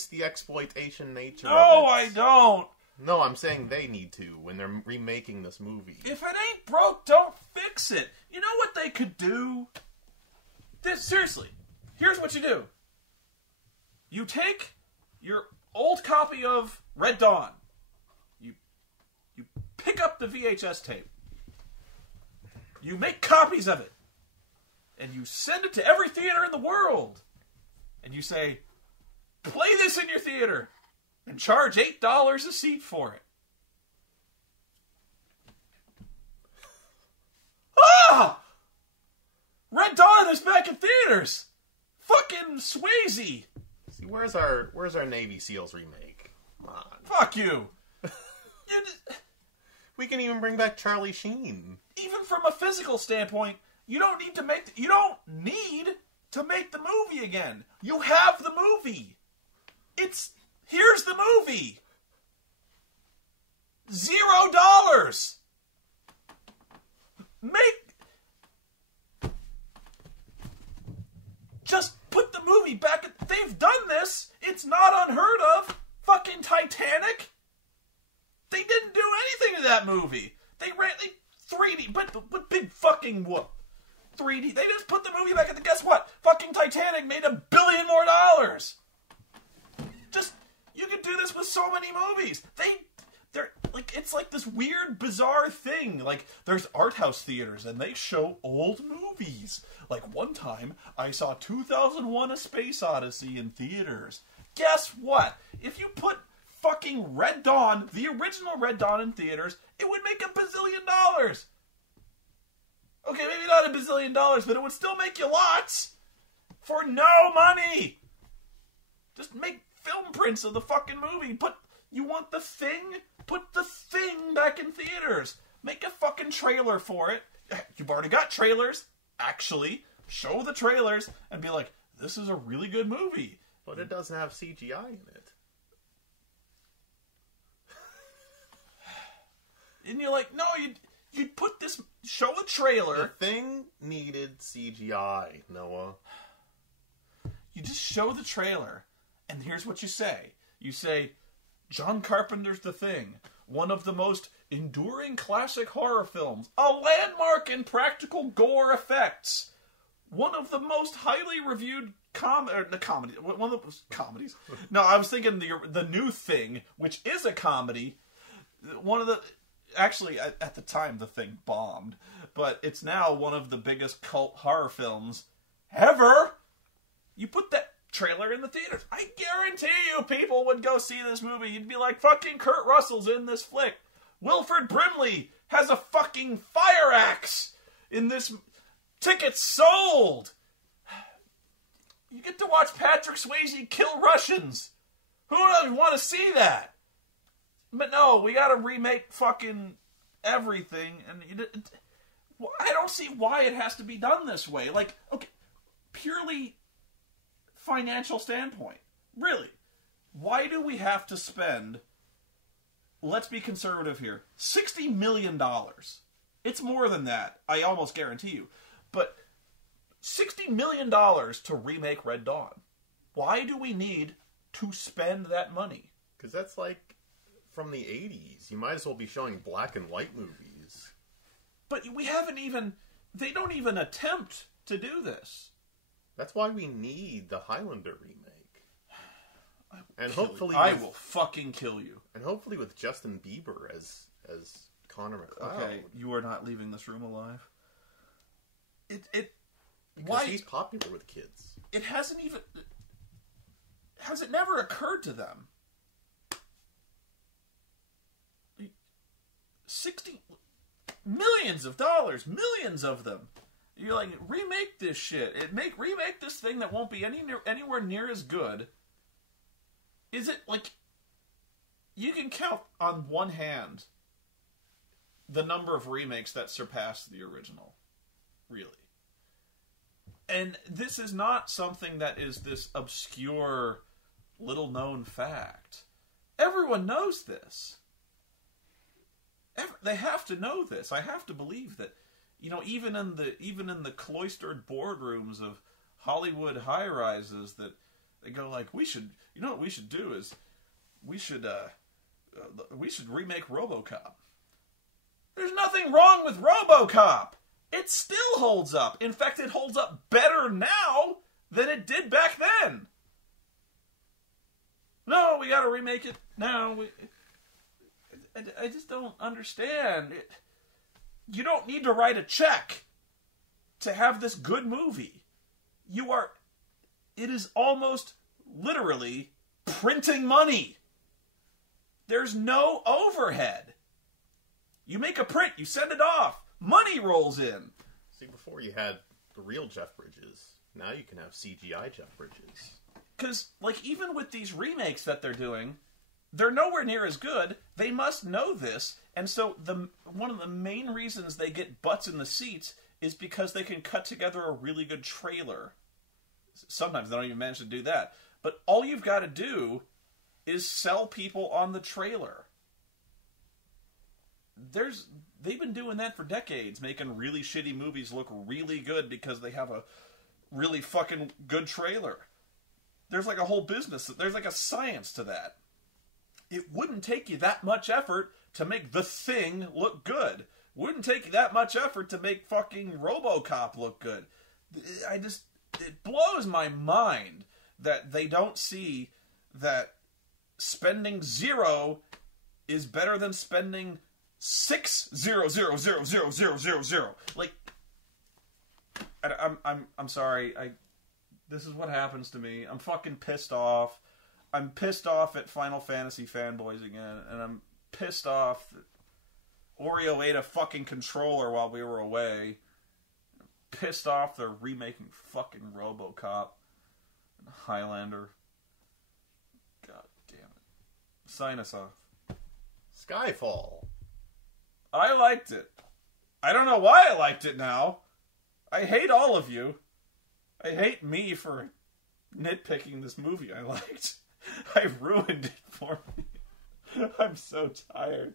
the exploitation nature of it. No, I don't. No, I'm saying they need to when they're remaking this movie. If it ain't broke, don't fix it. You know what they could do? Seriously, here's what you do. You take your old copy of Red Dawn. You pick up the VHS tape. You make copies of it. And you send it to every theater in the world. And you say, play this in your theater. And charge $8 a seat for it. Ah! Red Dawn is back in theaters. Fucking Swayze. See, where's our Navy SEALs remake? Come on. Fuck you. We can even bring back Charlie Sheen. Even from a physical standpoint, you don't need to make the movie again. You have the movie. Here's the movie. $0. Just put the movie back. They've done this. It's not unheard of. Fucking Titanic. They didn't do anything to that movie. They ran 3D, but big fucking whoop. 3D. They just put the movie back in. Guess what? Fucking Titanic made $1 billion more. You can do this with so many movies. They're like, it's like this weird, bizarre thing. Like, there's art house theaters, and they show old movies. Like, one time, I saw 2001: A Space Odyssey in theaters. Guess what? If you put fucking Red Dawn, the original Red Dawn, in theaters, it would make $1 bazillion. Okay, maybe not $1 bazillion, but it would still make you lots for no money. Just make film prints of the fucking movie. You want The Thing? Put The Thing back in theaters. Make a fucking trailer for it. You've already got trailers. Actually, show the trailers and be like, this is a really good movie. But it doesn't have CGI in it. And you're like, no, you'd put this... Show a trailer. The Thing needed CGI, Noah. You just show the trailer, and here's what you say. You say, John Carpenter's The Thing, one of the most enduring classic horror films, a landmark in practical gore effects, one of the most highly reviewed comedies. One of those comedies. No, I was thinking the new Thing, which is a comedy. One of the... Actually, at the time, The Thing bombed. But it's now one of the biggest cult horror films ever. You put that trailer in the theaters. I guarantee you people would go see this movie. You'd be like, fucking Kurt Russell's in this flick. Wilford Brimley has a fucking fire axe in this. Tickets sold. You get to watch Patrick Swayze kill Russians. Who doesn't want to see that? But no, we gotta remake fucking everything, and I don't see why it has to be done this way. Like, okay, purely financial standpoint, really, why do we have to spend, let's be conservative here, $60 million? It's more than that, I almost guarantee you, but $60 million to remake Red Dawn. Why do we need to spend that money? Because that's like from the 80s. You might as well be showing black and white movies. But we haven't even... They don't even attempt to do this. That's why we need the Highlander remake. And hopefully... I will fucking kill you. And hopefully with Justin Bieber as Connor McLeod. Okay, you are not leaving this room alive. Because why? He's popular with kids. It hasn't even... Has it never occurred to them? 60 millions of dollars, millions of them. You're like, remake this shit. Remake this thing that won't be anywhere near as good. Is it like you can count on one hand the number of remakes that surpass the original, really. And this is not something that is this obscure, little-known fact. Everyone knows this. They have to know this. I have to believe that, even in the cloistered boardrooms of Hollywood high-rises, that they go like, what we should do is we should remake RoboCop. There's nothing wrong with RoboCop. It still holds up. In fact, it holds up better now than it did back then. No, we got to remake it now. I just don't understand. You don't need to write a check to have this good movie. It is almost literally printing money. There's no overhead. You make a print, you send it off, money rolls in. See, before you had the real Jeff Bridges, now you can have CGI Jeff Bridges. Because, even with these remakes that they're doing, they're nowhere near as good. They must know this, and so one of the main reasons they get butts in the seats is because they can cut together a really good trailer. Sometimes they don't even manage to do that. But all you've got to do is sell people on the trailer. They've been doing that for decades, making really shitty movies look really good because they have a really fucking good trailer. There's a whole business. There's a science to that. It wouldn't take you that much effort to make The Thing look good. Wouldn't take you that much effort to make fucking RoboCop look good. It blows my mind that they don't see that spending 0 is better than spending 6,000,000,000. I'm sorry. This is what happens to me. I'm fucking pissed off. I'm pissed off at Final Fantasy fanboys again, and I'm pissed off that Oreo ate a fucking controller while we were away. I'm pissed off they're remaking fucking RoboCop and Highlander. God damn it. Sign us off. Skyfall. I liked it. I don't know why I liked it now. I hate all of you. I hate me for nitpicking this movie I liked. I ruined it for me. I'm so tired.